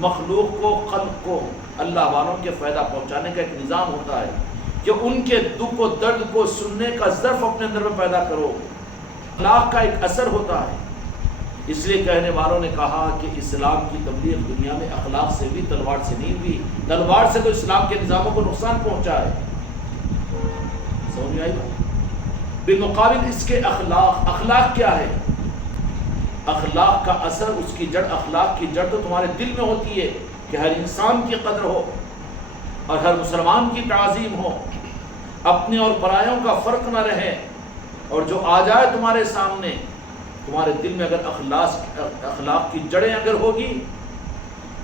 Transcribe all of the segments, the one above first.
مخلوق کو، خلق کو اللہ والوں کے فائدہ پہنچانے کا ایک نظام ہوتا ہے کہ ان کے دکھ و درد کو سننے کا ظرف اپنے اندر میں پیدا کرو۔ اخلاق کا ایک اثر ہوتا ہے۔ اس لیے کہنے والوں نے کہا کہ اسلام کی تبلیغ دنیا میں اخلاق سے بھی، تلوار سے نہیں ہوئی۔ تلوار سے تو اسلام کے نظاموں کو نقصان پہنچا ہے، سمجھ میں آئی بات؟ بالمقابل اس کے اخلاق کیا ہے؟ اخلاق کا اثر، اس کی جڑ، اخلاق کی جڑ تو تمہارے دل میں ہوتی ہے کہ ہر انسان کی قدر ہو اور ہر مسلمان کی تعظیم ہو، اپنے اور پرایوں کا فرق نہ رہے، اور جو آ جائے تمہارے سامنے، تمہارے دل میں اگر اخلاق کی جڑیں اگر ہوگی۔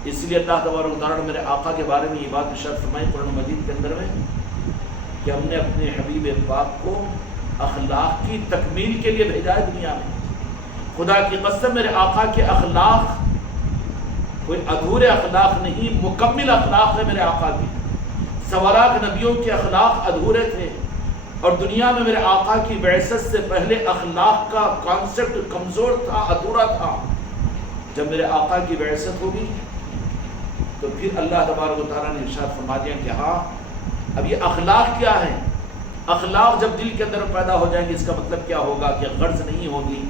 اس لیے اللہ تبارک و تعالیٰ نے میرے آقا کے بارے میں یہ بات ارشاد فرمائی قرآن مجید کے اندر میں کہ ہم نے اپنے حبیب پاک کو اخلاق کی تکمیل کے لیے بھیجا ہے دنیا میں۔ خدا کی قسم میرے آقا کے اخلاق کوئی ادھورے اخلاق نہیں، مکمل اخلاق ہے میرے آقا کی۔ سوالاق نبیوں کے اخلاق ادھورے تھے، اور دنیا میں میرے آقا کی بعثت سے پہلے اخلاق کا کانسیپٹ کمزور تھا، ادھورا تھا۔ جب میرے آقا کی بعثت ہوگی تو پھر اللہ تبارک و تعالیٰ نے ارشاد فرما دیا کہ ہاں اب یہ اخلاق کیا ہے۔ اخلاق جب دل کے اندر پیدا ہو جائیں گے، اس کا مطلب کیا ہوگا کہ غرض نہیں ہوگی،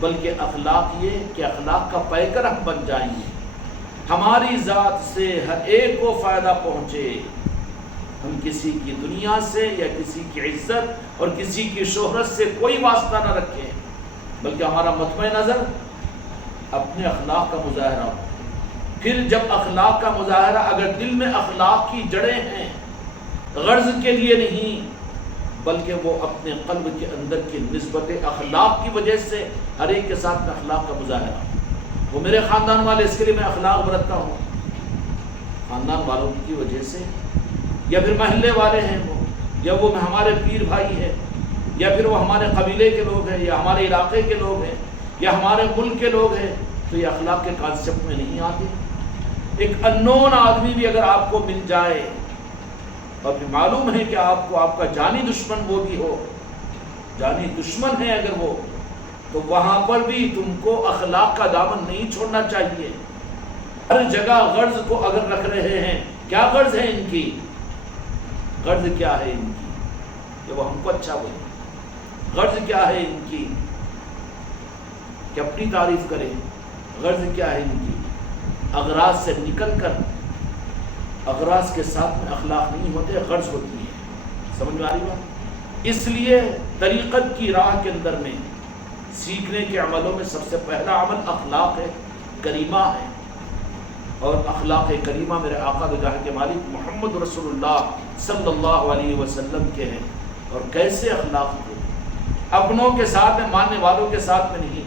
بلکہ اخلاق یہ کہ اخلاق کا پیکر ہم بن جائیں گے، ہماری ذات سے ہر ایک کو فائدہ پہنچے، ہم کسی کی دنیا سے یا کسی کی عزت اور کسی کی شہرت سے کوئی واسطہ نہ رکھیں، بلکہ ہمارا مطمع نظر اپنے اخلاق کا مظاہرہ ہو۔ پھر جب اخلاق کا مظاہرہ اگر دل میں اخلاق کی جڑیں ہیں، غرض کے لیے نہیں بلکہ وہ اپنے قلب کے اندر کی نسبت اخلاق کی وجہ سے ہر ایک کے ساتھ میں اخلاق کا مظاہرہ، وہ میرے خاندان والے اس کے لیے میں اخلاق برتتا ہوں، خاندان والوں کی وجہ سے، یا پھر محلے والے ہیں وہ، یا وہ ہمارے پیر بھائی ہیں، یا پھر وہ ہمارے قبیلے کے لوگ ہیں، یا ہمارے علاقے کے لوگ ہیں، یا ہمارے ملک کے لوگ ہیں، تو یہ اخلاق کے کانسیپٹ میں نہیں آتے۔ ایک انون آدمی بھی اگر آپ کو مل جائے اور پھر معلوم ہے کہ آپ کو آپ کا جانی دشمن وہ بھی ہو، جانی دشمن ہے اگر وہ، تو وہاں پر بھی تم کو اخلاق کا دامن نہیں چھوڑنا چاہیے۔ ہر جگہ غرض کو اگر رکھ رہے ہیں، کیا غرض ہے ان کی؟ غرض کیا ہے ان کی کہ وہ ہم کو اچھا بولے؟ غرض کیا ہے ان کی کہ اپنی تعریف کریں؟ غرض کیا ہے ان کی؟ اغراض سے نکل کر اغراض کے ساتھ میں اخلاق نہیں ہوتے، غرض ہوتی ہے۔ سمجھ میں آ رہی بات؟ اس لیے طریقت کی راہ کے اندر میں سیکھنے کے عملوں میں سب سے پہلا عمل اخلاق کریمہ ہے، اور اخلاق کریمہ میرے آقا دو جہاں کے مالک محمد رسول اللہ صلی اللہ علیہ وسلم کے ہیں۔ اور کیسے اخلاق تھے؟ اپنوں کے ساتھ میں، ماننے والوں کے ساتھ میں نہیں۔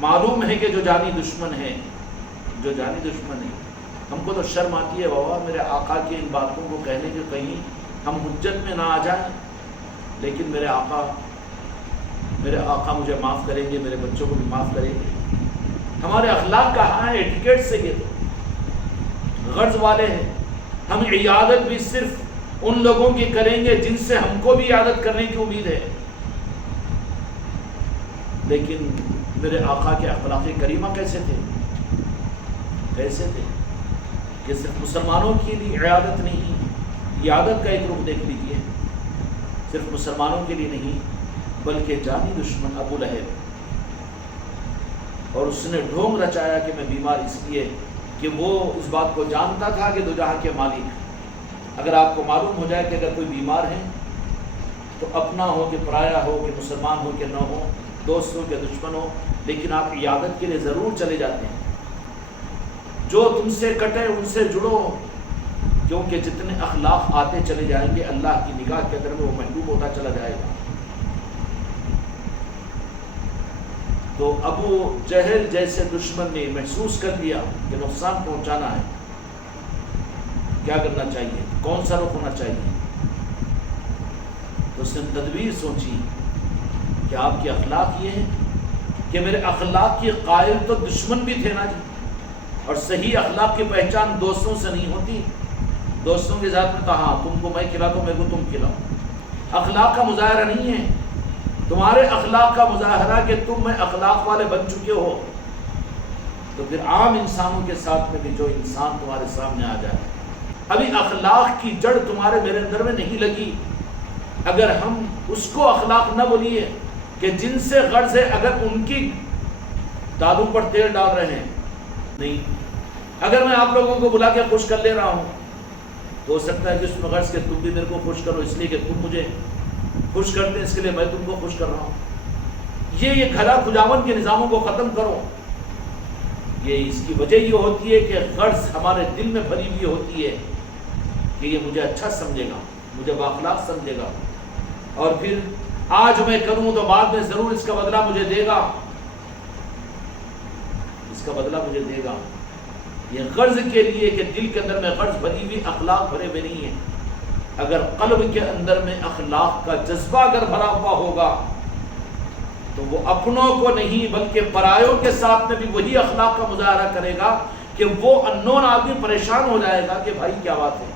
معلوم ہے کہ جو جانی دشمن ہے، جو جانی دشمن ہے، ہم کو تو شرم آتی ہے بابا میرے آقا کی ان باتوں کو کہنے کے، کہیں ہم حجت میں نہ آ جائیں، لیکن میرے آقا مجھے معاف کریں گے، میرے بچوں کو بھی معاف کریں گے۔ ہمارے اخلاق کہاں ہے؟ ایٹیکیٹ سے یہ تو غرض والے ہیں۔ ہم عیادت بھی صرف ان لوگوں کی کریں گے جن سے ہم کو بھی عیادت کرنے کی امید ہے، لیکن میرے آقا کے اخلاق کریمہ کیسے تھے؟ کیسے تھے کہ صرف مسلمانوں کے لیے عیادت نہیں، عیادت کا ایک رخ دیکھ لیجیے، صرف مسلمانوں کے لیے نہیں بلکہ جانی دشمن ابو لہب، اور اس نے ڈھونگ رچایا کہ میں بیمار اس لیے کہ وہ اس بات کو جانتا تھا کہ دو جہاں کے مالک، اگر آپ کو معلوم ہو جائے کہ اگر کوئی بیمار ہے تو اپنا ہو کہ پرایا ہو کہ مسلمان ہو کہ نہ ہو، دوست ہو کہ دشمن ہو، لیکن آپ عیادت کے لیے ضرور چلے جاتے ہیں۔ جو تم سے کٹے ان سے جڑو، کیونکہ جتنے اخلاق آتے چلے جائیں گے اللہ کی نگاہ کے اندر میں وہ محبوب ہوتا چلا جائے گا۔ تو ابو جہل جیسے دشمن نے محسوس کر لیا کہ نقصان پہنچانا ہے، کیا کرنا چاہیے، کون سا رخ ہونا چاہیے؟ تو اس نے تدبیر سوچی کہ آپ کے اخلاق یہ ہیں کہ میرے اخلاق کے قائل تو دشمن بھی تھے نا جی، اور صحیح اخلاق کی پہچان دوستوں سے نہیں ہوتی، دوستوں کے ذات میں کہا تم کو میں کھلاتا ہوں، میرے کو تم کھلاؤ، اخلاق کا مظاہرہ نہیں ہے۔ تمہارے اخلاق کا مظاہرہ کہ تم میں اخلاق والے بن چکے ہو، تو پھر عام انسانوں کے ساتھ میں بھی جو انسان تمہارے سامنے آ جائے، ابھی اخلاق کی جڑ تمہارے میرے اندر میں نہیں لگی، اگر ہم اس کو اخلاق نہ بولیے کہ جن سے غرض ہے، اگر ان کی دادوں پر تیل ڈال رہے ہیں، نہیں، اگر میں آپ لوگوں کو بلا کے خوش کر لے رہا ہوں تو ہو سکتا ہے کہ اس میں غرض کہ تم بھی میرے کو خوش کرو، اس لیے کہ تم مجھے خوش کرتے ہیں، اس کے لیے میں تم کو خوش کر رہا ہوں۔ یہ گھڑا کھجاون کے نظاموں کو ختم کرو۔ یہ اس کی وجہ یہ ہوتی ہے کہ غرض ہمارے دل میں بھری ہوئی ہوتی ہے کہ یہ مجھے اچھا سمجھے گا، مجھے بااخلاق سمجھے گا، اور پھر آج میں کروں تو بعد میں ضرور اس کا بدلہ مجھے دے گا، اس کا بدلہ مجھے دے گا۔ یہ غرض کے لیے کہ دل کے اندر میں غرض بھری ہوئی، اخلاق بھرے ہوئے نہیں ہیں۔ اگر قلب کے اندر میں اخلاق کا جذبہ اگر بھرا ہوا ہوگا تو وہ اپنوں کو نہیں بلکہ پرایوں کے ساتھ میں بھی وہی اخلاق کا مظاہرہ کرے گا کہ وہ انون آدمی پریشان ہو جائے گا کہ بھائی کیا بات ہے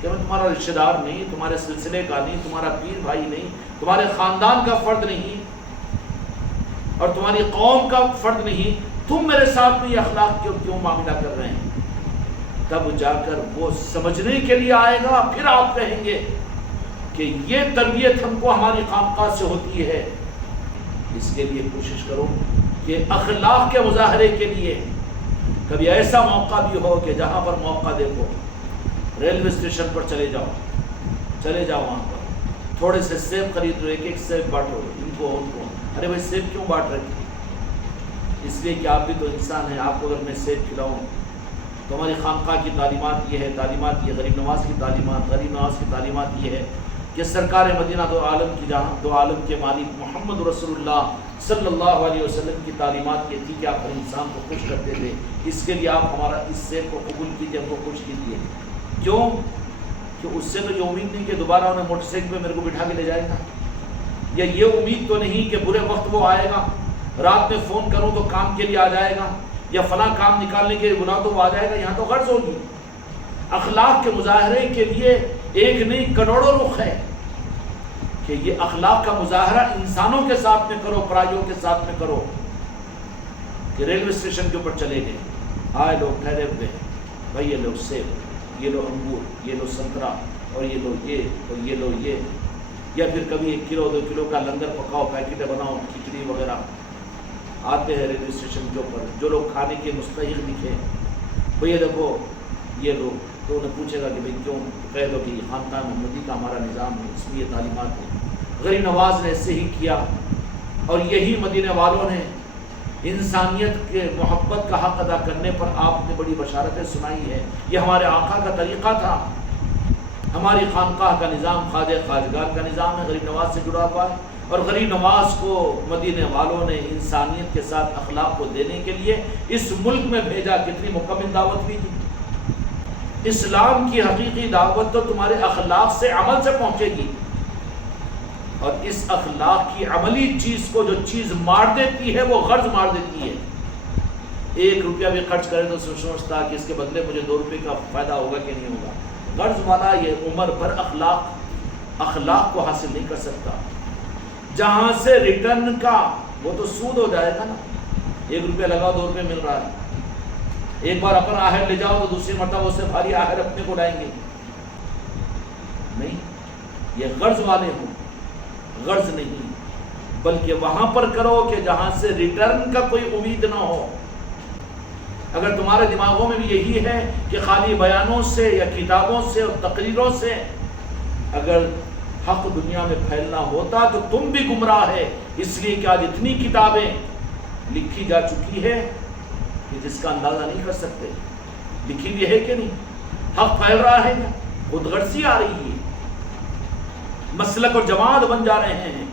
کہ میں تمہارا رشتہ دار نہیں، تمہارے سلسلے کا نہیں، تمہارا پیر بھائی نہیں، تمہارے خاندان کا فرد نہیں، اور تمہاری قوم کا فرد نہیں، تم میرے ساتھ میں یہ اخلاق کیوں معاملہ کر رہے ہیں؟ تب جا کر وہ سمجھنے کے لیے آئے گا، پھر آپ کہیں گے کہ یہ تربیت ہم کو ہماری خانقاہ سے ہوتی ہے۔ اس کے لیے کوشش کرو کہ اخلاق کے مظاہرے کے لیے کبھی ایسا موقع بھی ہو کہ جہاں پر موقع دیکھو، ریلوے اسٹیشن پر چلے جاؤ وہاں پر تھوڑے سے سیب خرید لو، ایک سیب بانٹو، ان کو ان کو، ارے بھائی سیب کیوں بانٹ رہے ہیں؟ اس لیے کہ آپ بھی تو انسان ہیں، آپ کو اگر میں سیب کھلاؤں تو ہماری خانقاہ کی تعلیمات یہ ہے، غریب نواز کی تعلیمات یہ ہے کہ سرکار مدینہ دو عالم کے مالک محمد رسول اللہ صلی اللہ علیہ وسلم کی تعلیمات یہ تھی کہ آپ ہر انسان کو خوش کرتے تھے، اس کے لیے آپ ہمارا اس سیب کو قبول کیجیے، ہم کو خوش کیجیے۔ کیوں؟ کہ اس سے تو یہ امید نہیں کہ دوبارہ انہیں موٹر سائیکل پہ میرے کو بٹھا کے لے جائے گا، یا یہ امید تو نہیں کہ برے وقت وہ آئے گا، رات میں فون کروں تو کام کے لیے آ جائے گا، یا فلاں کام نکالنے کے لیے بلاؤ تو وہ آ جائے گا۔ یہاں تو غرض ہوگی، اخلاق کے مظاہرے کے لیے ایک نہیں کروڑوں رخ ہے کہ یہ اخلاق کا مظاہرہ انسانوں کے ساتھ میں کرو، پرائیوں کے ساتھ میں کرو۔ کہ ریلوے اسٹیشن کے اوپر چلے گئے، آئے لوگ ٹھہرے ہوئے، بھائی یہ لو سیب، یہ لو انگور، یہ لو سنترا، اور یہ لو یہ، اور یہ لو یہ، یا پھر کبھی 1 کلو 2 کلو کا لنگر پکاؤ، پیکٹیں بناؤ، کھچڑی وغیرہ آتے ہیں ریلوے اسٹیشن کے اوپر۔ جو لوگ کھانے کے مستحق دکھے، بھئی یہ دیکھو یہ لو، تو انہیں پوچھے گا کہ بھئی کیوں؟ کہہ دو کہ یہ خاندان محمدی کا ہمارا نظام ہے، اس میں یہ تعلیمات ہیں۔ غریب نواز نے ایسے ہی کیا، اور یہی مدینے والوں نے انسانیت کے محبت کا حق ادا کرنے پر آپ نے بڑی بشارتیں سنائی ہے۔ یہ ہمارے آقا کا طریقہ تھا، ہماری خانقاہ کا نظام خواجہ خواجگار کا نظام ہے، غریب نواز سے جڑا ہوا ہے، اور غریب نواز کو مدینے والوں نے انسانیت کے ساتھ اخلاق کو دینے کے لیے اس ملک میں بھیجا۔ کتنی مکمل دعوت بھی تھی۔ اسلام کی حقیقی دعوت تو تمہارے اخلاق سے، عمل سے پہنچے گی، اور اس اخلاق کی عملی چیز کو جو چیز مار دیتی ہے وہ غرض مار دیتی ہے۔ 1 روپیہ بھی خرچ کرے تو سوچتا کہ اس کے بدلے مجھے 2 روپے کا فائدہ ہوگا کہ نہیں ہوگا۔ غرض والا یہ عمر بھر اخلاق کو حاصل نہیں کر سکتا۔ جہاں سے ریٹرن کا وہ تو سود ہو جائے گا نا، 1 روپیہ لگاؤ 2 روپے مل رہا ہے، ایک بار اپنا آہر لے جاؤ تو دوسری مرتبہ اس سے بھاری آہر اپنے کو لائیں گے نہیں۔ یہ غرض والے ہوں، غرض نہیں، بلکہ وہاں پر کرو کہ جہاں سے ریٹرن کا کوئی امید نہ ہو۔ اگر تمہارے دماغوں میں بھی یہی ہے کہ خالی بیانوں سے یا کتابوں سے اور تقریروں سے اگر حق دنیا میں پھیلنا ہوتا تو تم بھی گمراہ ہے، اس لیے کہ آج اتنی کتابیں لکھی جا چکی ہے کہ جس کا اندازہ نہیں کر سکتے۔ لکھی بھی ہے کہ نہیں، حق پھیل رہا ہے، خود غرضی آ رہی ہے، مسلک اور جماعت بن جا رہے ہیں،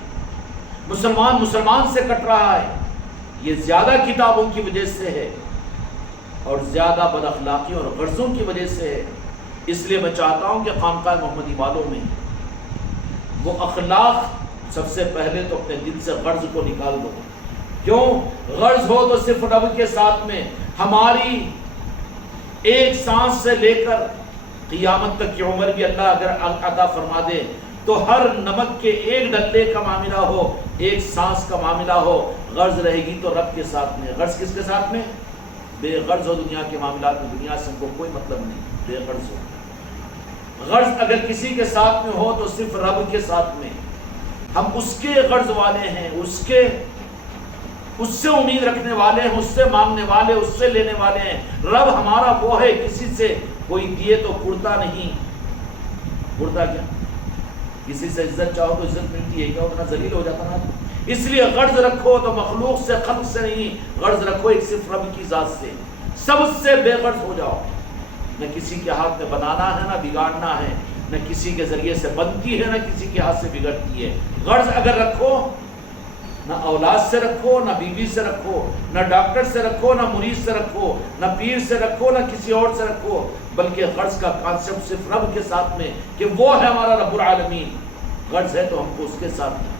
مسلمان سے کٹ رہا ہے۔ یہ زیادہ کتابوں کی وجہ سے ہے، اور زیادہ بد اخلاقی اور غرضوں کی وجہ سے ہے۔ اس لیے میں چاہتا ہوں کہ خانقاہ محمدی والوں میں وہ اخلاق سب سے پہلے تو اپنے دل سے غرض کو نکال دو۔ کیوں؟ غرض ہو تو صرف رب کے ساتھ میں ہماری ایک سانس سے لے کر قیامت تک کی عمر بھی اللہ اگر عطا فرما دے تو ہر نمک کے 1 ڈلے کا معاملہ ہو، 1 سانس کا معاملہ ہو، غرض رہے گی تو رب کے ساتھ میں۔ غرض کس کے ساتھ میں؟ بے غرض ہو دنیا کے معاملات میں، دنیا سے ہم کو کوئی مطلب نہیں، بے غرض ہو۔ غرض اگر کسی کے ساتھ میں ہو تو صرف رب کے ساتھ میں، ہم اس کے غرض والے ہیں، اس سے امید رکھنے والے ہیں، اس سے مانگنے والے، اس سے لینے والے ہیں۔ رب ہمارا وہ ہے، کسی سے کوئی دیے تو پڑتا نہیں، پڑتا کیا؟ کسی سے عزت چاہو تو عزت ملتی ہے کیا؟ اتنا ذلیل ہو جاتا نا۔ اس لیے غرض رکھو تو مخلوق سے، خلق سے نہیں، غرض رکھو ایک صرف رب کی ذات سے، سب سے بے غرض ہو جاؤ۔ نہ کسی کے ہاتھ میں بنانا ہے، نہ بگاڑنا ہے، نہ کسی کے ذریعے سے بنتی ہے، نہ کسی کے ہاتھ سے بگڑتی ہے۔ غرض اگر رکھو، نہ اولاد سے رکھو، نہ بیوی سے رکھو، نہ ڈاکٹر سے رکھو، نہ مریض سے رکھو، نہ پیر سے رکھو، نہ کسی اور سے رکھو، بلکہ غرض کا کانسیپٹ صرف رب کے ساتھ میں، کہ وہ ہے ہمارا رب العالمین۔ غرض ہے تو ہم کو اس کے ساتھ میں۔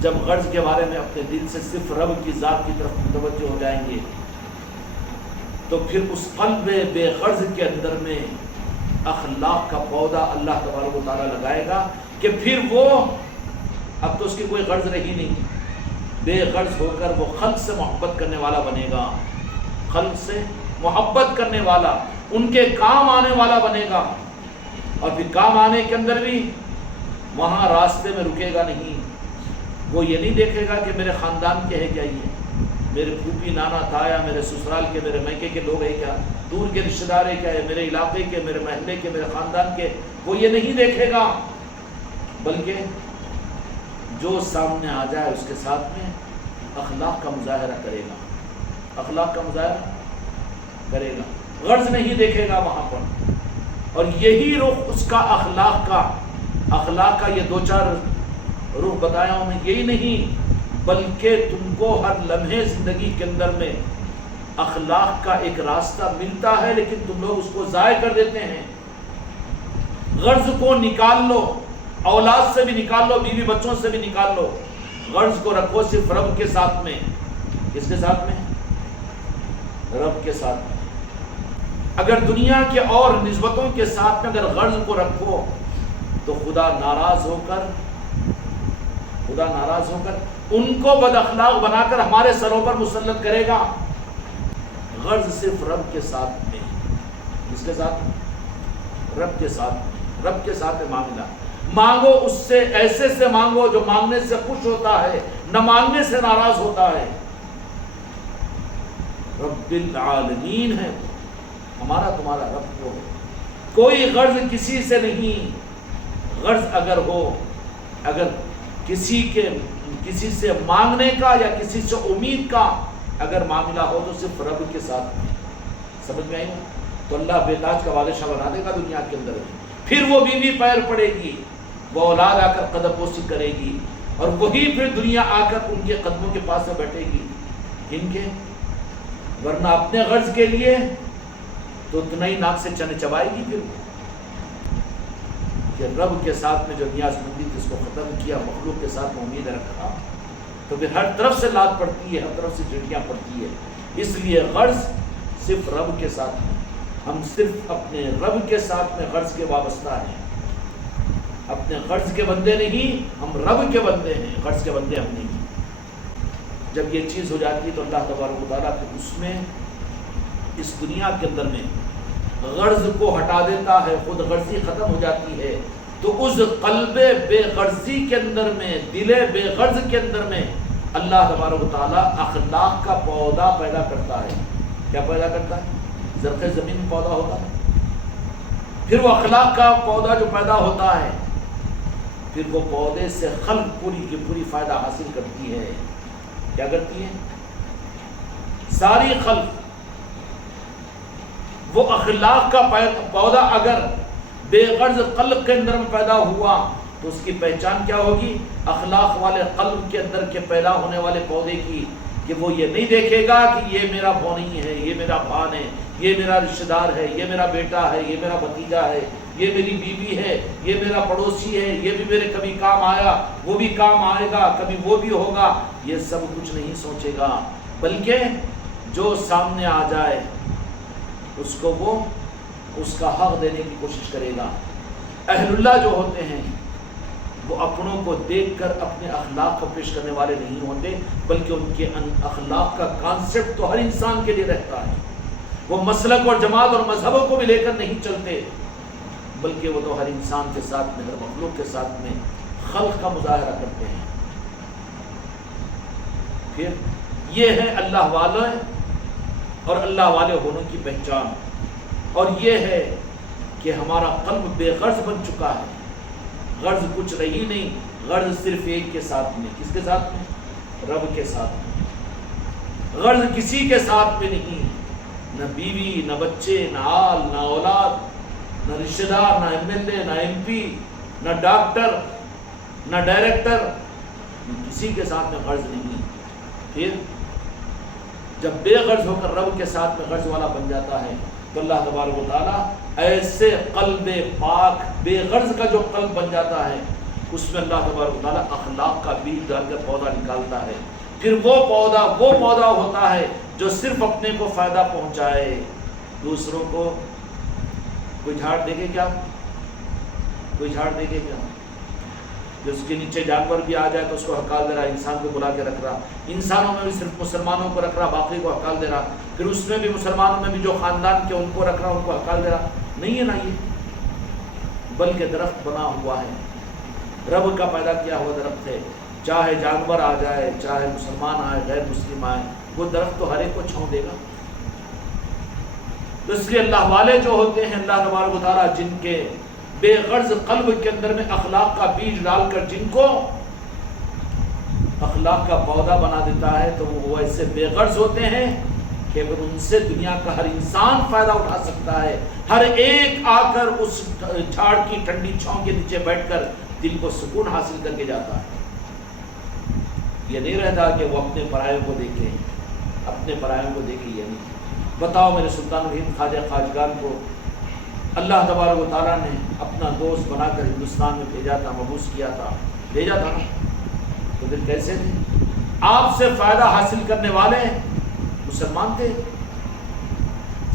جب غرض کے بارے میں اپنے دل سے صرف رب کی ذات کی طرف متوجہ ہو جائیں گے تو پھر اس قلب بے غرض کے اندر میں اخلاق کا پودا اللہ تبارک و تعالیٰ لگائے گا، کہ پھر وہ اب تو اس کی کوئی غرض رہی نہیں، بے غرض ہو کر وہ خلق سے محبت کرنے والا بنے گا، خلق سے محبت کرنے والا، ان کے کام آنے والا بنے گا۔ اور پھر کام آنے کے اندر بھی وہاں راستے میں رکے گا نہیں، وہ یہ نہیں دیکھے گا کہ میرے خاندان کے ہے کیا، یہ میرے پھوپھی نانا تایا، میرے سسرال کے، میرے میکے کے لوگ ہیں کیا، دور کے رشتہ دار ہے کیا ہے، میرے علاقے کے، میرے محلے کے، میرے خاندان کے، وہ یہ نہیں دیکھے گا، بلکہ جو سامنے آ جائے اس کے ساتھ میں اخلاق کا مظاہرہ کرے گا، اخلاق کا مظاہرہ کرے گا، غرض نہیں دیکھے گا وہاں پر۔ اور یہی رخ اس کا اخلاق کا یہ دو چار رخ بتایا ہوں میں، یہی نہیں بلکہ تم کو ہر لمحے زندگی کے اندر میں اخلاق کا ایک راستہ ملتا ہے، لیکن تم لوگ اس کو ضائع کر دیتے ہیں۔ غرض کو نکال لو، اولاد سے بھی نکال لو، بیوی بچوں سے بھی نکال لو، غرض کو رکھو صرف رب کے ساتھ میں۔ کس کے ساتھ میں؟ رب کے ساتھ میں۔ اگر دنیا کے اور نسبتوں کے ساتھ میں اگر غرض کو رکھو تو خدا ناراض ہو کر ان کو بد اخلاق بنا کر ہمارے سروں پر مسلط کرے گا۔ غرض صرف رب کے ساتھ میں، جس کے ساتھ؟ رب کے ساتھ، رب کے ساتھ معاملہ۔ مانگو اس سے ایسے سے مانگو جو مانگنے سے خوش ہوتا ہے، نہ مانگنے سے ناراض ہوتا ہے۔ رب العالمین ہے ہمارا تمہارا رب، وہ ہے۔ کوئی غرض کسی سے نہیں۔ غرض اگر ہو، اگر کسی سے مانگنے کا یا کسی سے امید کا اگر معاملہ ہو تو صرف رب کے ساتھ میں۔ سمجھ میں آئی نا؟ تو اللہ بے تاج کا بادشاہ بنا دے گا دنیا کے اندر، پھر وہ بیوی پیر پڑے گی، وہ اولاد آ کر قدم بوسی کرے گی، اور وہی پھر دنیا آ کر ان کے قدموں کے پاس سے بیٹھے گی، ان کے، ورنہ اپنے غرض کے لیے تو اتنا ہی ناک سے چنے چبائے گی پھر، کہ رب کے ساتھ میں جو نیاز مندی تھی اس کو ختم کیا، مخلوق کے ساتھ میں امید رکھا، تو پھر ہر طرف سے لات پڑتی ہے، ہر طرف سے جھٹیاں پڑتی ہے۔ اس لیے غرض صرف رب کے ساتھ میں، ہم صرف اپنے رب کے ساتھ میں غرض کے وابستہ ہیں، اپنے غرض کے بندے نہیں، ہم رب کے بندے ہیں، غرض کے بندے ہم نہیں۔ جب یہ چیز ہو جاتی ہے تو اللہ تبارک و تعالیٰ پھر اس میں، اس دنیا کے اندر میں غرض کو ہٹا دیتا ہے، خود غرضی ختم ہو جاتی ہے، تو اس قلب بے غرضی کے اندر میں، دل بے غرض کے اندر میں اللہ تبارک و تعالیٰ اخلاق کا پودا پیدا کرتا ہے۔ کیا پیدا کرتا ہے؟ زرخ زمین میں پودا ہوتا ہے، پھر وہ اخلاق کا پودا جو پیدا ہوتا ہے، پھر وہ پودے سے خلق پوری کی پوری فائدہ حاصل کرتی ہے۔ کیا کرتی ہے؟ ساری خلق، وہ اخلاق کا پودا اگر بے غرض قلب کے اندر میں پیدا ہوا تو اس کی پہچان کیا ہوگی؟ اخلاق والے قلب کے اندر کے پیدا ہونے والے پودے کی، کہ وہ یہ نہیں دیکھے گا کہ یہ میرا بھونی ہے، یہ میرا بھان ہے، یہ میرا رشتہ دار ہے، یہ میرا بیٹا ہے، یہ میرا بھتیجا ہے، یہ میری بیوی ہے، یہ میرا پڑوسی ہے، یہ بھی میرے کبھی کام آیا، وہ بھی کام آئے گا، کبھی وہ بھی ہوگا، یہ سب کچھ نہیں سوچے گا، بلکہ جو سامنے آ جائے اس کو وہ اس کا حق دینے کی کوشش کرے گا۔ اہل اللہ جو ہوتے ہیں وہ اپنوں کو دیکھ کر اپنے اخلاق کو پیش کرنے والے نہیں ہوتے، بلکہ ان کے اخلاق کا کانسیپٹ تو ہر انسان کے لیے رہتا ہے۔ وہ مسلک اور جماعت اور مذہبوں کو بھی لے کر نہیں چلتے، بلکہ وہ تو ہر انسان کے ساتھ میں، ہر مخلوق کے ساتھ میں خلق کا مظاہرہ کرتے ہیں۔ پھر یہ ہے اللہ والے اور اللہ والے ہونے کی پہچان، اور یہ ہے کہ ہمارا قلب بے غرض بن چکا ہے، غرض کچھ رہی نہیں، غرض صرف ایک کے ساتھ میں، کس کے ساتھ میں؟ رب کے ساتھ میں۔ غرض کسی کے ساتھ میں نہیں، نہ بیوی، نہ بچے، نہ آل، نہ اولاد، نہ رشتہ دار، نہ ایم ایل اے، نہ ایم پی، نہ ڈاکٹر، نہ ڈائریکٹر، کسی کے ساتھ میں غرض نہیں۔ پھر جب بے غرض ہو کر رب کے ساتھ میں غرض والا بن جاتا ہے تو اللہ تبارک و تعالیٰ ایسے قلب پاک بے غرض کا جو قلب بن جاتا ہے اس میں اللہ تبارک و تعالیٰ اخلاق کا بیج ڈال کر پودا نکالتا ہے۔ پھر وہ پودا ہوتا ہے جو صرف اپنے کو فائدہ پہنچائے، دوسروں کو۔ کوئی جھاڑ دے گے کیا؟ کوئی جھاڑ دے گے کیا؟ کہ اس کے نیچے جانور بھی آ جائے تو اس کو ہکال دے رہا، انسان کو بلا کے رکھ رہا، انسانوں میں بھی صرف مسلمانوں کو رکھ رہا، باقی کو ہکال دے رہا، پھر اس میں بھی مسلمانوں میں بھی جو خاندان کے ان کو رکھ رہا، ان کو ہکال دے رہا، نہیں ہے نا یہ، بلکہ درخت بنا ہوا ہے، رب کا پیدا کیا ہوا درخت ہے، چاہے جانور آ جائے، چاہے مسلمان آئے، غیر مسلم آئے، وہ درخت تو ہر ایک کو چھاؤں دے گا۔ تو اس لیے اللہ والے جو ہوتے ہیں، اللہ تبارک و تعالیٰ جن کے بے غرض قلب کے اندر میں اخلاق کا بیج ڈال کر جن کو اخلاق کا پودا بنا دیتا ہے، تو وہ ایسے بے غرض ہوتے ہیں کہ ان سے دنیا کا ہر انسان فائدہ اٹھا سکتا ہے، ہر ایک آ کر اس جھاڑ کی ٹھنڈی چھاؤں کے نیچے بیٹھ کر دل کو سکون حاصل کر کے جاتا ہے۔ یہ نہیں رہتا کہ وہ اپنے پرائیوں کو دیکھے، اپنے پرائیوں کو دیکھے، یہ نہیں۔ بتاؤ میرے سلطان الہند خواجہ خواجگان کو اللہ تبارک و تعالیٰ نے اپنا دوست بنا کر ہندوستان میں بھیجا تھا، مبعوث کیا تھا، بھیجا تھا نا، تو پھر کیسے تھے؟ آپ سے فائدہ حاصل کرنے والے مسلمان تھے۔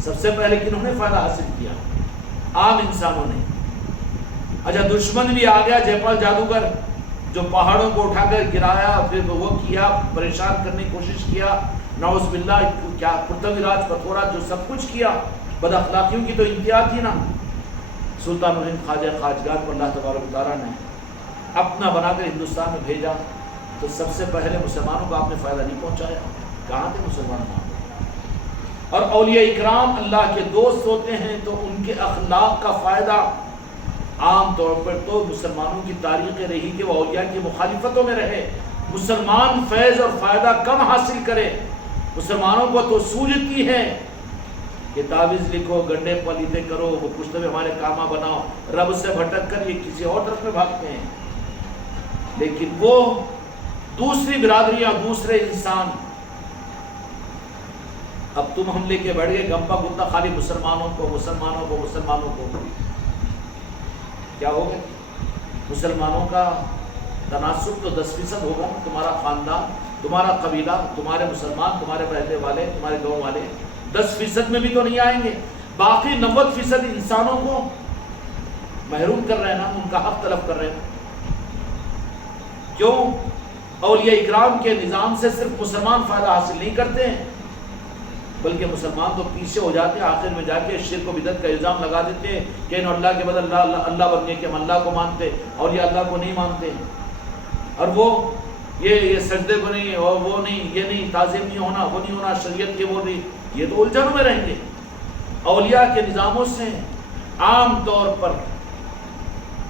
سب سے پہلے کنہوں نے فائدہ حاصل کیا؟ عام انسانوں نے۔ اچھا دشمن بھی آ گیا، جے پال جادوگر، جو پہاڑوں کو اٹھا کر گرایا، پھر وہ کیا، پریشان کرنے کی کوشش کیا، نعوذ باللہ، کیا پرتوی راج پتھورا، جو سب کچھ کیا، بد اخلاقیوں کی تو انتہا تھی نا۔ سلطان الہند خواجہ خواجگان کو اللہ تبارک و تعالیٰ نے اپنا بنا کر ہندوستان میں بھیجا، تو سب سے پہلے مسلمانوں کو آپ نے فائدہ نہیں پہنچایا۔ کہاں تھے مسلمان؟ اور اولیاء اکرام اللہ کے دوست ہوتے ہیں تو ان کے اخلاق کا فائدہ عام طور پر تو مسلمانوں کی تاریخ رہی کہ وہ اولیاء کی مخالفتوں میں رہے، مسلمان فیض اور فائدہ کم حاصل کرے۔ مسلمانوں کو تو سوجتی ہے کہ تعویذ لکھو، گنڈے پلیتے کرو، وہ کچھ بھی ہمارے کامہ بناؤ، رب سے بھٹک کر یہ کسی اور طرف میں بھاگتے ہیں۔ لیکن وہ دوسری برادریاں، دوسرے انسان، اب تم ہم لے کے بیٹھ گئے گمپا گتا خالی مسلمانوں کو، مسلمانوں کو، مسلمانوں کو، کیا ہو گئے؟ مسلمانوں کا تناسب تو 10% ہوگا، تمہارا خاندان، تمہارا قبیلہ، تمہارے مسلمان، تمہارے رہنے والے، تمہارے گاؤں والے 10% میں بھی تو نہیں آئیں گے، باقی 90% انسانوں کو محروم کر رہے ہیں نا، ان کا حق طلب کر رہے ہیں۔ کیوں؟ اولیاء اکرام کے نظام سے صرف مسلمان فائدہ حاصل نہیں کرتے ہیں، بلکہ مسلمان تو پیچھے ہو جاتے ہیں، آخر میں جا کے شرک و بدعت کا الزام لگا دیتے ہیں کہ ان اللہ کے بدل اللہ بن گئے، کہ ہم اللہ کو مانتے اور یہ اللہ کو نہیں مانتے، اور وہ یہ سجدے کو نہیں، اور وہ نہیں، یہ نہیں، تعظیم نہیں ہونا، وہ نہیں ہونا، شریعت کے وہ نہیں، یہ تو الجھنوں میں رہیں گے۔ اولیاء کے نظاموں سے عام طور پر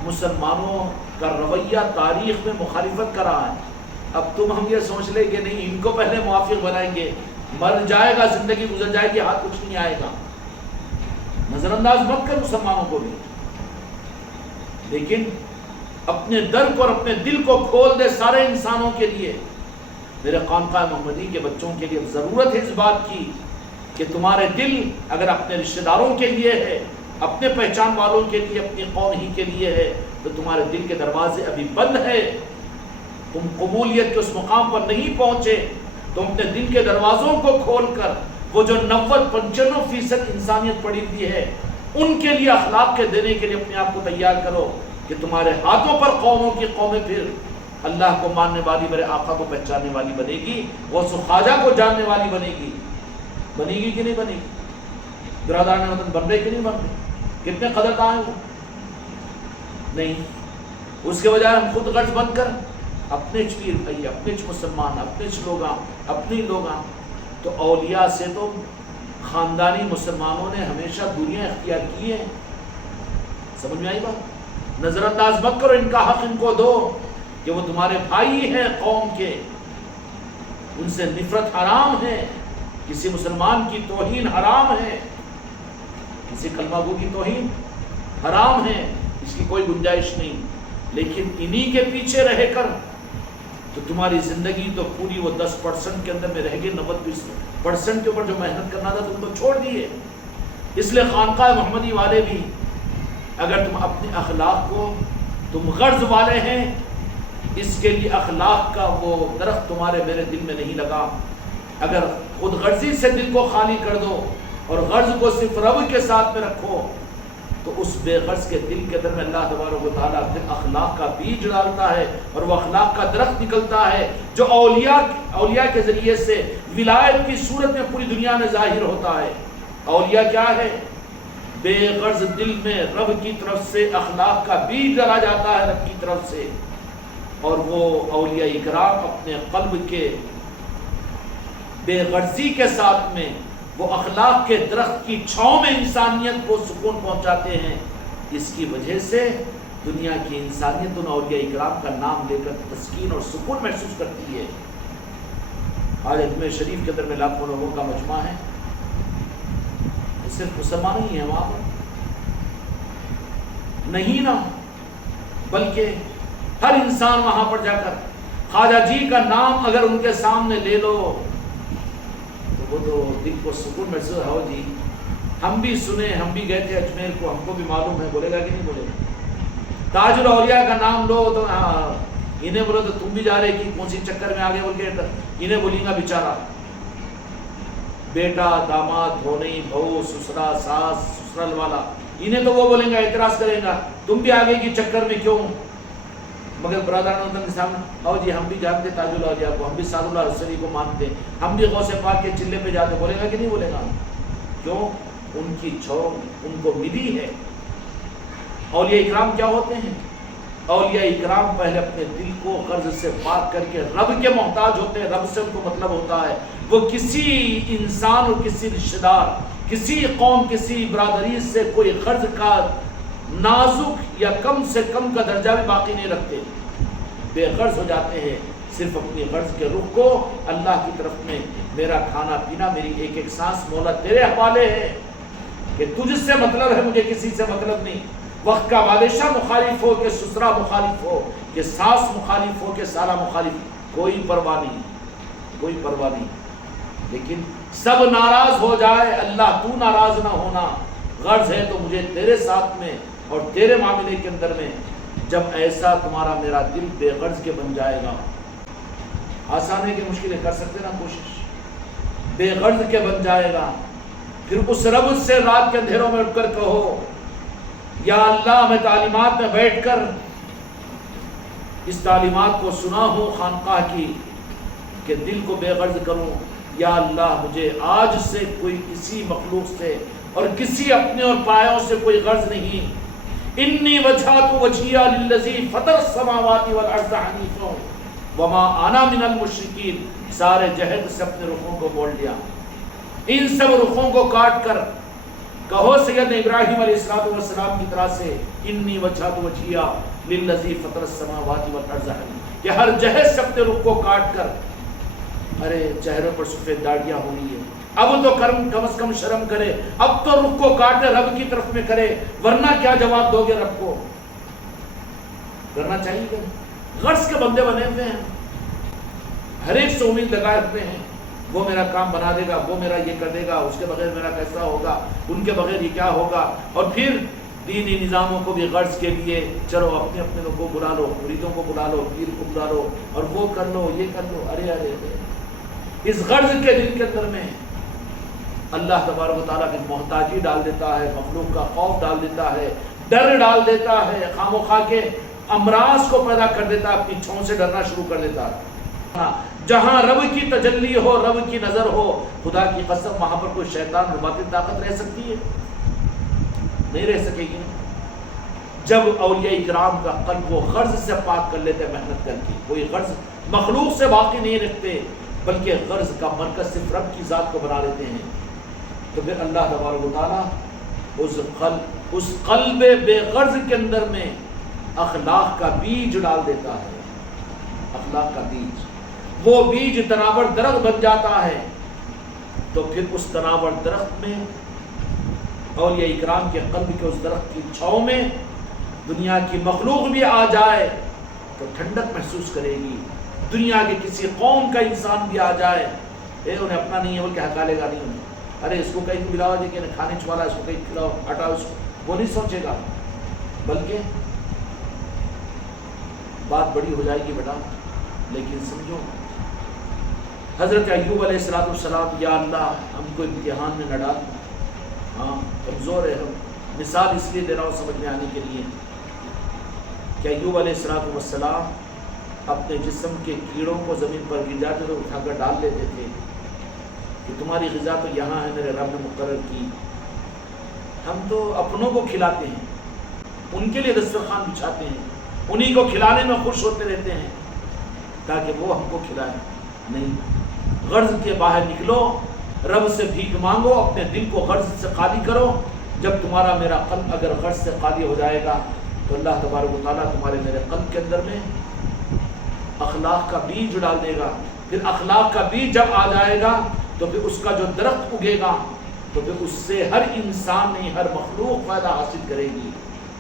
مسلمانوں کا رویہ تاریخ میں مخالفت کر رہا ہے۔ اب تم ہم یہ سوچ لیں کہ نہیں ان کو پہلے موافق بنائیں گے، مر جائے گا، زندگی گزر جائے گی، ہاتھ کچھ نہیں آئے گا، نظر انداز مت کر مسلمانوں کو بھی، لیکن اپنے در کو اور اپنے دل کو کھول دے سارے انسانوں کے لیے۔ میرے خانقاہ محمدی کے بچوں کے لیے ضرورت ہے اس بات کی کہ تمہارے دل اگر اپنے رشتہ داروں کے لیے ہے، اپنے پہچان والوں کے لیے، اپنی قوم ہی کے لیے ہے، تو تمہارے دل کے دروازے ابھی بند ہے، تم قبولیت کے اس مقام پر نہیں پہنچے، تم اپنے دل کے دروازوں کو کھول کر وہ جو 90-95% انسانیت پڑی ہوئی ہے ان کے لیے اخلاق کے دینے کے لیے اپنے آپ کو تیار کرو۔ کہ تمہارے ہاتھوں پر قوموں کی قومیں پھر اللہ کو ماننے والی، میرے آقا کو پہچاننے والی بنے گی، غوث و خواجہ کو جاننے والی بنے گی کہ نہیں بنے گی؟ برادران وطن بن رہے کہ نہیں بن رہے؟ کتنے قدردان ہیں نہیں؟ اس کے بجائے ہم خود غرض بن کر اپنے پیر بھائی، اپنے مسلمان، اپنے لوگاں، اپنی لوگاں، تو اولیاء سے تو خاندانی مسلمانوں نے ہمیشہ دوریاں اختیار کی ہیں۔ سمجھ میں آئی بات؟ نظر انداز مت کرو ان کا حق، ان کو دو کہ وہ تمہارے بھائی ہیں قوم کے، ان سے نفرت حرام ہے، کسی مسلمان کی توہین حرام ہے، کسی کلمہ گو کی توہین حرام ہے، اس کی کوئی گنجائش نہیں۔ لیکن انہی کے پیچھے رہ کر تو تمہاری زندگی تو پوری وہ 10% کے اندر میں رہ گئی، 90% کے اوپر جو محنت کرنا تھا تم تو چھوڑ دیے۔ اس لیے خانقاہ محمدی والے بھی، اگر تم اپنے اخلاق کو، تم غرض والے ہیں، اس کے لیے اخلاق کا وہ درخت تمہارے میرے دل میں نہیں لگا، اگر خود غرضی سے دل کو خالی کر دو اور غرض کو صرف رب کے ساتھ میں رکھو، تو اس بے غرض کے دل کے اندر میں اللہ تبارک و تعالیٰ پھر اخلاق کا بیج ڈالتا ہے، اور وہ اخلاق کا درخت نکلتا ہے جو اولیاء کے ذریعے سے ولایت کی صورت میں پوری دنیا میں ظاہر ہوتا ہے۔ اولیاء کیا ہے؟ بے غرض دل میں رب کی طرف سے اخلاق کا بیج ڈالا جاتا ہے، رب کی طرف سے، اور وہ اولیاء اکرام اپنے قلب کے بے غرضی کے ساتھ میں وہ اخلاق کے درخت کی چھاؤں میں انسانیت کو سکون پہنچاتے ہیں۔ اس کی وجہ سے دنیا کی انسانیت ان اولیاء اکرام کا نام لے کر تسکین اور سکون محسوس کرتی ہے۔ آج اجمیر شریف کے اندر میں لاکھوں لوگوں کا مجمع ہے، صرف مسلمان ہی ہیں وہاں پر نہیں نا، بلکہ ہر انسان وہاں پر جا کر خواجہ جی کا نام اگر ان کے سامنے لے لو تو وہ تو دل کو سکون محسوس ہو۔ جی ہم بھی سنے، ہم بھی گئے تھے اجمیر کو، ہم کو بھی معلوم ہے، بولے گا کہ نہیں بولے گا؟ تاج الاولیاء کا نام لو تو انہیں بولو تو تم بھی جا رہے کہ کون سی چکر میں آگے، بول کے انہیں بولیں گا بیچارہ، بیٹا داماد دھونی بہو سسرا ساس سسرال والا، انہیں تو وہ بولیں گا، اعتراض کریں گا تم بھی آگے کی چکر میں کیوں؟ مگر برادران کے سامنے آؤ جی ہم بھی جانتے تاج الاولیاء کو، ہم بھی سعد اللہ حسنی کو مانتے، ہم بھی غوث پاک کے چلے پہ جاتے، بولے گا کہ نہیں بولے گا؟ کیوں؟ ان کی چھو ان کو ملی ہے۔ اولیاء اکرام کیا ہوتے ہیں؟ اولیاء اکرام پہلے اپنے دل کو قرض سے پاک کر کے رب کے محتاج ہوتے ہیں، رب سے ان کو مطلب ہوتا ہے، وہ کسی انسان اور کسی رشتہ دار، کسی قوم، کسی برادری سے کوئی قرض کا نازک یا کم سے کم کا درجہ بھی باقی نہیں رکھتے، بے غرض ہو جاتے ہیں، صرف اپنی غرض کے رخ کو اللہ کی طرف میں، میرا کھانا پینا، میری ایک ایک سانس مولا تیرے حوالے ہے، کہ تجھ سے مطلب ہے، مجھے کسی سے مطلب نہیں۔ وقت کا بادشاہ مخالف ہو کہ سسرا مخالف ہو کہ ساس مخالف ہو کہ سالہ مخالف، کوئی پرواہ نہیں، کوئی پرواہ نہیں، لیکن سب ناراض ہو جائے، اللہ تو ناراض نہ ہونا۔ غرض ہے تو مجھے تیرے ساتھ میں اور تیرے معاملے کے اندر میں، جب ایسا تمہارا میرا دل بے غرض کے بن جائے گا، آسان ہے کہ مشکل ہے، کر سکتے نا کوشش، بے غرض کے بن جائے گا، پھر اس رب سے رات کے اندھیروں میں اٹھ کر کہو یا اللہ میں تعلیمات میں بیٹھ کر اس تعلیمات کو سنا ہوں خانقاہ کی کہ دل کو بے غرض کروں، یا اللہ مجھے آج سے کوئی کسی مخلوق سے اور کسی اپنے اور پایوں سے کوئی غرض نہیں، انی وجہت وجہی للذی فطر السماوات والارض حنیفا وما انا من المشرکین، سارے جہد سے اپنے رخوں کو موڑ لیا، ان سب رخوں کو کاٹ کر کہو سیدنا ابراہیم علیہ السلام کی طرح سے انی وجہت وجہی للذی فطر السماوات والارض حنیفا، کہ ہر جہد سے اپنے رخ کو کاٹ کر، ارے چہروں پر سفید داڑیاں ہو رہی ہے، اب تو کم از کم شرم کرے، اب تو رخ کو کاٹے رب کی طرف میں کرے، ورنہ کیا جواب دو گے رب کو؟ کرنا چاہیے کہ غرض کے بندے بنے ہوئے ہیں، ہر ایک سے امید لگائے ہوئے ہیں، وہ میرا کام بنا دے گا، وہ میرا یہ کر دے گا، اس کے بغیر میرا کیسا ہوگا، ان کے بغیر یہ کیا ہوگا، اور پھر دینی نظاموں کو بھی غرض کے لیے چلو اپنے اپنے لوگوں کو بلا لو، مریدوں کو بلا لو، پیر کو بلا لو، اور وہ کر لو، یہ کر لو، ارے ارے ارے، اس غرض کے دل کے اندر میں اللہ تبارک و تعالیٰ کی محتاجی ڈال دیتا ہے، مخلوق کا خوف ڈال دیتا ہے، ڈر ڈال دیتا ہے، خامخواہ کے امراض کو پیدا کر دیتا ہے، اپنی چھاؤں سے ڈرنا شروع کر دیتا ہے۔ جہاں رب کی تجلی ہو، رب کی نظر ہو، خدا کی قسم وہاں پر کوئی شیطان اور باطل طاقت رہ سکتی ہے؟ نہیں رہ سکے گی۔ جب اولیاء کرام کا قلب وہ غرض سے پاک کر لیتے محنت کر کے، کوئی غرض مخلوق سے باقی نہیں رکھتے بلکہ غرض کا مرکز صرف رب کی ذات کو بنا لیتے ہیں، تو پھر اللہ تبارک و تعالیٰ اس قلب بے غرض کے اندر میں اخلاق کا بیج ڈال دیتا ہے۔ اخلاق کا بیج، وہ بیج تناور درخت بن جاتا ہے، تو پھر اس تناور درخت میں اولیاء اکرام کے قلب کے اس درخت کی چھاؤں میں دنیا کی مخلوق بھی آ جائے تو ٹھنڈک محسوس کرے گی۔ دنیا کے کسی قوم کا انسان بھی آ جائے، انہیں اپنا نہیں ہے بلکہ ہکالے گا نہیں انہیں، ارے اس کو کہیں ملاؤ جی کہ کھانے چھوالا، اس کو کہیں کھلاؤ، ہٹاؤ اس کو، وہ نہیں سوچے گا، بلکہ بات بڑی ہو جائے گی بیٹا۔ لیکن سمجھو حضرت ایوب علیہ السلام، یا اللہ ہم کو امتحان میں نہ ڈال، ہاں کمزور ہے ہم، مثال اس لیے دے رہا ہوں سمجھ میں آنے کے لیے کہ ایوب علیہ السلام اپنے جسم کے کیڑوں کو زمین پر گر جاتے تو اٹھا کر ڈال لیتے تھے کہ تمہاری غذا تو یہاں ہے، میرے رب نے مقرر کی۔ ہم تو اپنوں کو کھلاتے ہیں، ان کے لیے دسترخوان بچھاتے ہیں، انہی کو کھلانے میں خوش ہوتے رہتے ہیں تاکہ وہ ہم کو کھلائیں۔ نہیں، غرض کے باہر نکلو، رب سے بھیک مانگو، اپنے دل کو غرض سے خالی کرو۔ جب تمہارا میرا قلب اگر غرض سے خالی ہو جائے گا تو اللہ تبارک و تعالیٰ تمہارے میرے قلب کے اندر میں اخلاق کا بیج ڈال دے گا۔ پھر اخلاق کا بیج جب آ جائے گا تو پھر اس کا جو درخت اگے گا تو پھر اس سے ہر انسان نہیں، ہر مخلوق فائدہ حاصل کرے گی۔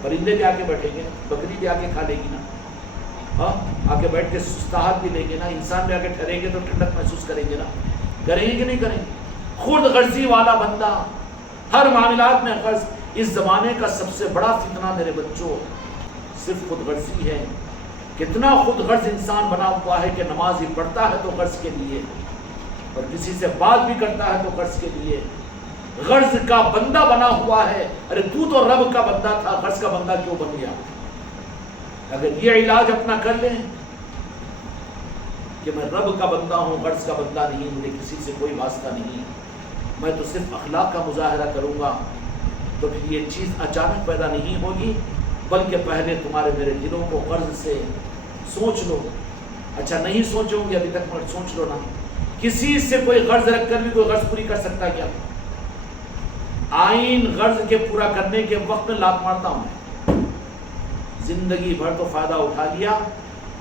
پرندے بھی آ کے بیٹھیں گے، بکری بھی آ کے کھا لے گی نا، ہاں آ کے بیٹھ کے سستاحت بھی لیں گے نا، انسان بھی آ کے ٹھہریں گے تو ٹھنڈک محسوس کریں گے نا، کریں گے کہ نہیں کریں گے؟ خود غرضی والا بندہ، ہر معاملات میں غرض۔ اس زمانے کا سب سے بڑا فتنہ میرے بچوں صرف خود غرضی ہے۔ کتنا خود غرض انسان بنا ہوا ہے کہ نماز ہی پڑھتا ہے تو غرض کے لیے، اور کسی سے بات بھی کرتا ہے تو غرض کے لیے، غرض کا بندہ بنا ہوا ہے۔ ارے تو رب کا بندہ تھا، غرض کا بندہ کیوں بن گیا؟ اگر یہ علاج اپنا کر لیں کہ میں رب کا بندہ ہوں، غرض کا بندہ نہیں، مجھے کسی سے کوئی واسطہ نہیں، میں تو صرف اخلاق کا مظاہرہ کروں گا، تو پھر یہ چیز اچانک پیدا نہیں ہوگی، بلکہ پہلے تمہارے میرے دلوں کو غرض سے سوچ لو۔ اچھا نہیں سوچو گے ابھی تک، مگر سوچ لو نا، کسی سے کوئی غرض رکھ کر بھی کوئی غرض پوری کر سکتا کیا؟ آئین غرض کے پورا کرنے کے وقت میں لات مارتا ہوں میں، زندگی بھر تو فائدہ اٹھا لیا،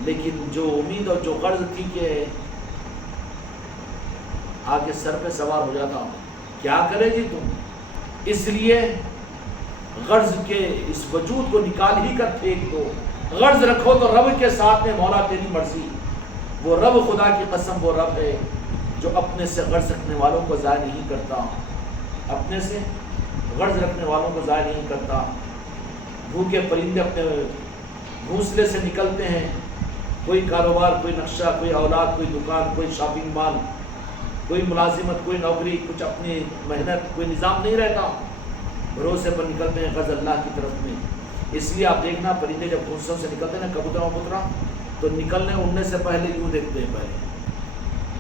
لیکن جو امید اور جو غرض تھی کہ آگے سر پہ سوار ہو جاتا ہوں، کیا کرے جی تم؟ اس لیے غرض کے اس وجود کو نکال ہی کر پھینک دو، غرض رکھو تو رب کے ساتھ میں، مولا تیری مرضی۔ وہ رب، خدا کی قسم وہ رب ہے جو اپنے سے غرض رکھنے والوں کو ضائع نہیں کرتا، اپنے سے غرض رکھنے والوں کو ضائع نہیں کرتا۔ بھوکے پرندے اپنے گھونسلے سے نکلتے ہیں، کوئی کاروبار، کوئی نقشہ، کوئی اولاد، کوئی دکان، کوئی شاپنگ مال، کوئی ملازمت، کوئی نوکری، کچھ اپنی محنت، کوئی نظام نہیں رہتا، بھروسے پر نکلتے ہیں غرض اللہ کی طرف میں۔ اس لیے آپ دیکھنا پرندے جب گھونسلوں سے نکلتے ہیں نا، کبوترا تو نکلنے اڑنے سے پہلے یوں دیکھتے ہیں پہلے۔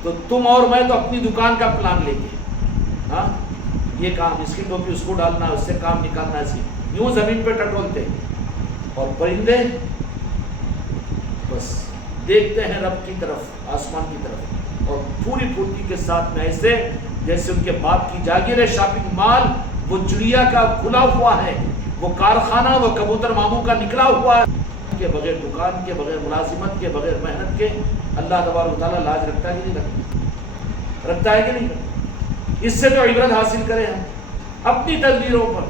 تو تم اور میں تو اپنی دکان کا پلان لیں گے، ہاں یہ کام، اس کی ٹوپی اس کو ڈالنا، اس سے کام نکالنا، اس کی یوں زمین پہ ٹٹولتے ہیں، اور پرندے بس دیکھتے ہیں رب کی طرف، آسمان کی طرف، اور پوری پھرتی کے ساتھ میں ایسے جیسے ان کے باپ کی جاگیر ہے، شاپنگ مال وہ چڑیا کا کھلا ہوا ہے، وہ کارخانہ وہ کبوتر ماموں کا نکلا ہوا ہے، کے بغیر دکان کے، بغیر ملازمت کے، بغیر محنت کے اللہ تبارک و تعالیٰ لاج رکھتا ہے کہ نہیں رکھتا؟ رکھتا ہے کہ نہیں رکھتا؟ اس سے تو عبرت حاصل کریں ہم اپنی تدبیروں پر،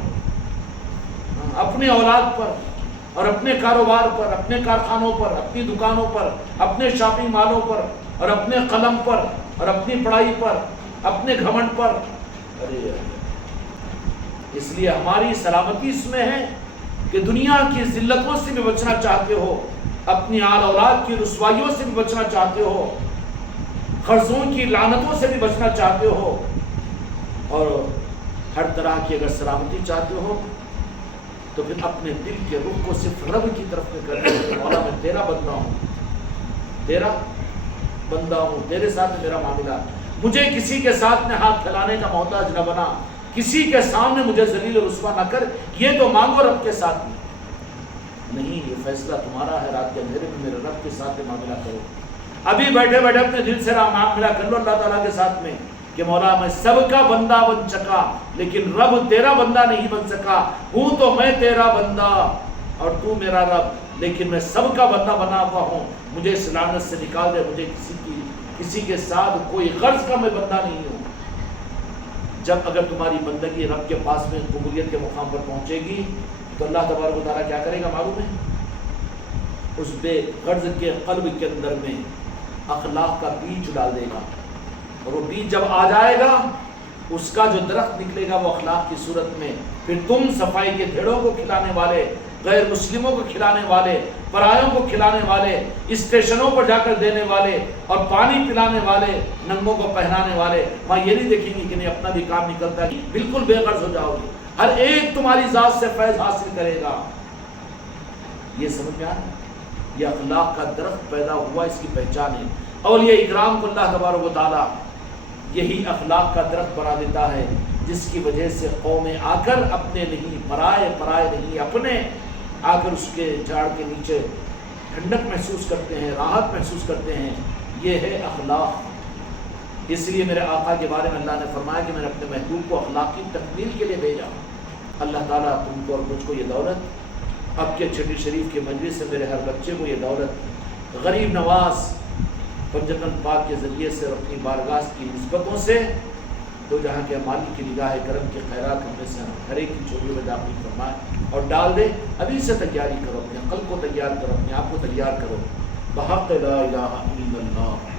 اپنے اولاد پر، اور اپنے کاروبار پر، اپنے کارخانوں پر، اپنی دکانوں پر، اپنے شاپنگ مالوں پر، اور اپنے قلم پر، اور اپنی پڑھائی پر، اپنے گھمنڈ پر۔ ارے اس لیے ہماری سلامتی اس میں ہے کہ دنیا کی ذلتوں سے بھی بچنا چاہتے ہو، اپنی آل اولاد کی رسوائیوں سے بھی بچنا چاہتے ہو، قرضوں کی لعنتوں سے بھی بچنا چاہتے ہو، اور ہر طرح کی اگر سلامتی چاہتے ہو تو پھر اپنے دل کے رخ کو صرف رب کی طرف میں کر دیں، مولا میں تیرا بندہ ہوں، تیرا بندہ ہوں، تیرے ساتھ میرا معاملہ، مجھے کسی کے ساتھ میں ہاتھ پھیلانے کا محتاج نہ بنا، کسی کے سامنے مجھے ذلیل و رسوا نہ کر، یہ تو مانگو رب کے ساتھ میں، نہیں یہ فیصلہ تمہارا ہے، رات کے اندھیرے میں میرے رب کے ساتھ میں معاملہ کرو، ابھی بیٹھے بیٹھے اپنے دل سے معاملہ کر لو اللہ تعالیٰ کے ساتھ میں کہ مولا میں سب کا بندہ بن چکا لیکن رب تیرا بندہ نہیں بن سکا، ہوں تو میں تیرا بندہ اور تو میرا رب، لیکن میں سب کا بندہ بنا ہوا ہوں، مجھے اس لعنت سے نکال دے، مجھے کسی کے ساتھ کوئی غرض کا میں بندہ نہیں ہوں۔ جب اگر تمہاری بندگی رب کے پاس میں قبولیت کے مقام پر پہنچے گی تو اللہ تبارک و تعالیٰ کیا کرے گا معلوم ہے؟ اس بے غرض کے قلب کے اندر میں اخلاق کا بیج ڈال دے گا، اور وہ بیج جب آ جائے گا اس کا جو درخت نکلے گا وہ اخلاق کی صورت میں، پھر تم صفائی کے بھیڑوں کو کھلانے والے، غیر مسلموں کو کھلانے والے، پرایوں کو کھلانے والے، اسٹیشنوں پر جا کر دینے والے اور پانی پلانے والے، ننگوں کو پہنانے والے، وہاں یہ نہیں دیکھیں گے کہ نہیں اپنا بھی کام نکلتا ہے، بالکل بے غرض ہو جاؤ گے، ہر ایک تمہاری ذات سے فیض حاصل کرے گا۔ یہ سمجھ میں آ رہا ہے؟ یہ اخلاق کا درخت پیدا ہوا، اس کی پہچان ہے۔ اولیاء اکرام کو اللہ تبارک و تعالیٰ یہی اخلاق کا درخت بنا دیتا ہے، جس کی وجہ سے قومیں آ کر اپنے نہیں، پرائے نہیں اپنے، آ کر اس کے جھاڑ کے نیچے ٹھنڈک محسوس کرتے ہیں، راحت محسوس کرتے ہیں۔ یہ ہے اخلاق۔ اس لیے میرے آقا کے بارے میں اللہ نے فرمایا کہ میں نے اپنے محبوب کو اخلاق کی تکمیل کے لیے بھیجا۔ اللہ تعالیٰ تم کو اور مجھ کو یہ دولت، اب کے چھٹی شریف کے مجلس سے میرے ہر بچے کو یہ دولت غریب نواز پنجتن پاک کے ذریعے سے اور اپنی بارگاہ کی نسبتوں سے تو جہاں کے مالک کی نگاہ کرم کے خیرات ہم میں سے ہر ایک کی چوری میں داخل فرمائے اور ڈال دے۔ ابھی سے تیاری کرو، اپنے قلب کو تیار کرو، اپنے آپ کو تیار کرو، بحق لا الہ الا اللہ۔